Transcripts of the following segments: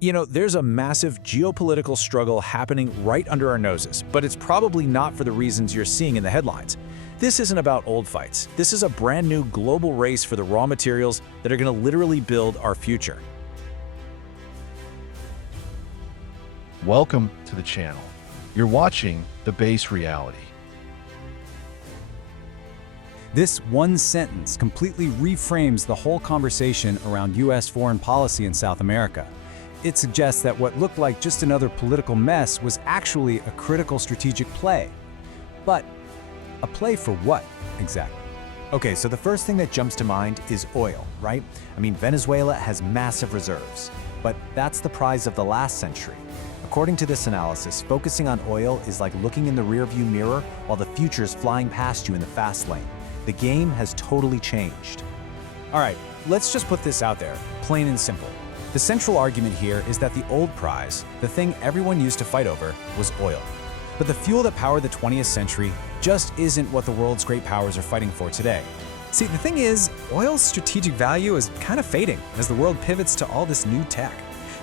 There's a massive geopolitical struggle happening right under our noses, but it's probably not for the reasons you're seeing in the headlines. This isn't about old fights. This is a brand new global race for the raw materials that are going to literally build our future. Welcome to the channel. You're watching The Base Reality. This one sentence completely reframes the whole conversation around U.S. foreign policy in South America. It suggests that what looked like just another political mess was actually a critical strategic play. But a play for what, exactly? Okay, so the first thing that jumps to mind is oil, right? Venezuela has massive reserves, but that's the prize of the last century. According to this analysis, focusing on oil is like looking in the rearview mirror while the future is flying past you in the fast lane. The game has totally changed. All right, let's just put this out there, plain and simple. The central argument here is that the old prize, the thing everyone used to fight over, was oil. But the fuel that powered the 20th century just isn't what the world's great powers are fighting for today. See, the thing is, oil's strategic value is kind of fading as the world pivots to all this new tech.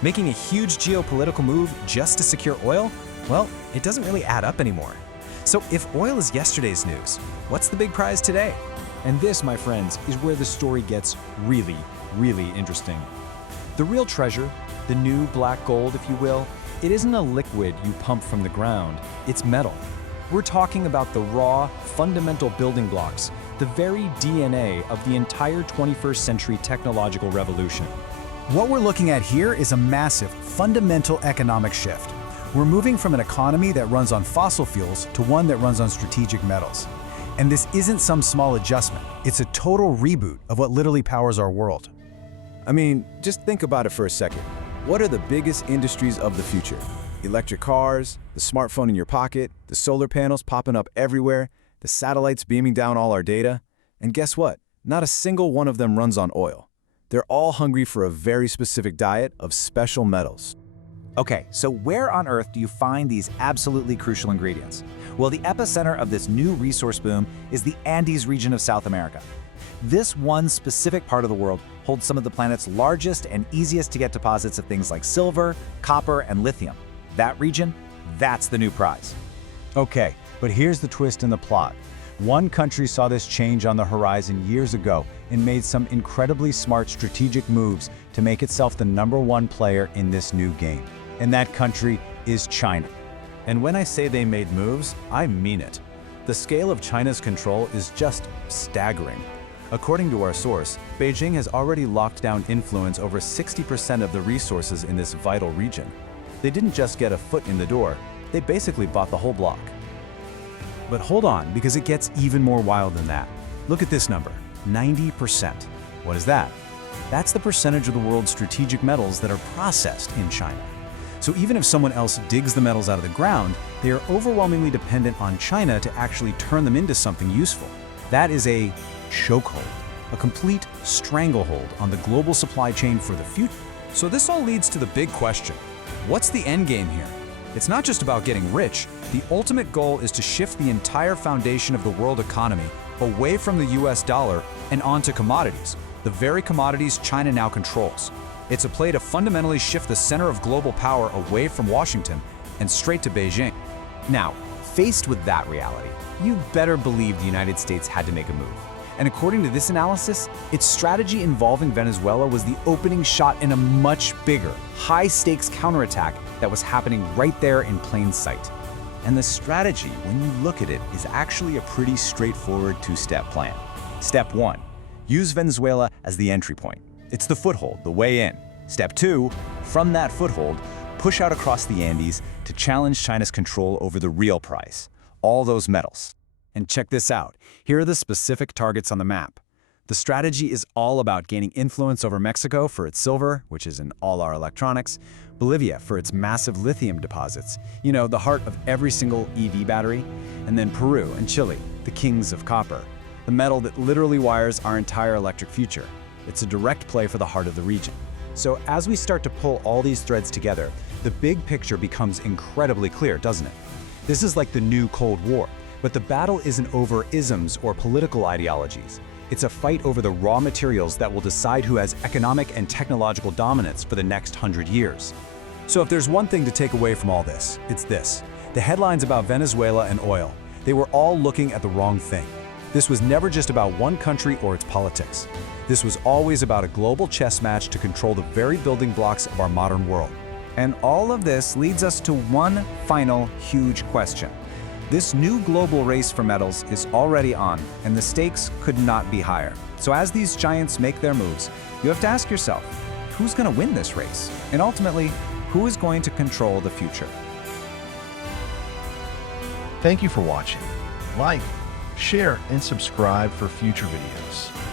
Making a huge geopolitical move just to secure oil, well, it doesn't really add up anymore. So if oil is yesterday's news, what's the big prize today? And this, my friends, is where the story gets really, really interesting. The real treasure, the new black gold, if you will, it isn't a liquid you pump from the ground, it's metal. We're talking about the raw, fundamental building blocks, the very DNA of the entire 21st century technological revolution. What we're looking at here is a massive, fundamental economic shift. We're moving from an economy that runs on fossil fuels to one that runs on strategic metals. And this isn't some small adjustment. It's a total reboot of what literally powers our world. Just think about it for a second. What are the biggest industries of the future? Electric cars, the smartphone in your pocket, the solar panels popping up everywhere, the satellites beaming down all our data. And guess what? Not a single one of them runs on oil. They're all hungry for a very specific diet of special metals. Okay, so where on earth do you find these absolutely crucial ingredients? Well, the epicenter of this new resource boom is the Andes region of South America. This one specific part of the world holds some of the planet's largest and easiest to get deposits of things like silver, copper, and lithium. That region, that's the new prize. Okay, but here's the twist in the plot. One country saw this change on the horizon years ago and made some incredibly smart strategic moves to make itself the #1 player in this new game. And that country is China. And when I say they made moves, I mean it. The scale of China's control is just staggering. According to our source, Beijing has already locked down influence over 60% of the resources in this vital region. They didn't just get a foot in the door, they basically bought the whole block. But hold on, because it gets even more wild than that. Look at this number, 90%. What is that? That's the percentage of the world's strategic metals that are processed in China. So even if someone else digs the metals out of the ground, they are overwhelmingly dependent on China to actually turn them into something useful. That is a chokehold, a complete stranglehold on the global supply chain for the future. So this all leads to the big question. What's the end game here? It's not just about getting rich. The ultimate goal is to shift the entire foundation of the world economy away from the US dollar and onto commodities, the very commodities China now controls. It's a play to fundamentally shift the center of global power away from Washington and straight to Beijing. Now, faced with that reality, you better believe the United States had to make a move. And according to this analysis, its strategy involving Venezuela was the opening shot in a much bigger, high-stakes counterattack that was happening right there in plain sight. And the strategy, when you look at it, is actually a pretty straightforward two-step plan. Step 1, use Venezuela as the entry point. It's the foothold, the way in. Step 2, from that foothold, push out across the Andes to challenge China's control over the real prize, all those metals. And check this out. Here are the specific targets on the map. The strategy is all about gaining influence over Mexico for its silver, which is in all our electronics, Bolivia for its massive lithium deposits, the heart of every single EV battery, and then Peru and Chile, the kings of copper, the metal that literally wires our entire electric future. It's a direct play for the heart of the region. So as we start to pull all these threads together, the big picture becomes incredibly clear, doesn't it? This is like the new Cold War. But the battle isn't over isms or political ideologies. It's a fight over the raw materials that will decide who has economic and technological dominance for the next 100 years. So if there's one thing to take away from all this, it's this. The headlines about Venezuela and oil, they were all looking at the wrong thing. This was never just about one country or its politics. This was always about a global chess match to control the very building blocks of our modern world. And all of this leads us to one final huge question. This new global race for metals is already on, and the stakes could not be higher. So as these giants make their moves, you have to ask yourself, who's going to win this race? And ultimately, who is going to control the future? Thank you for watching. Like, share, and subscribe for future videos.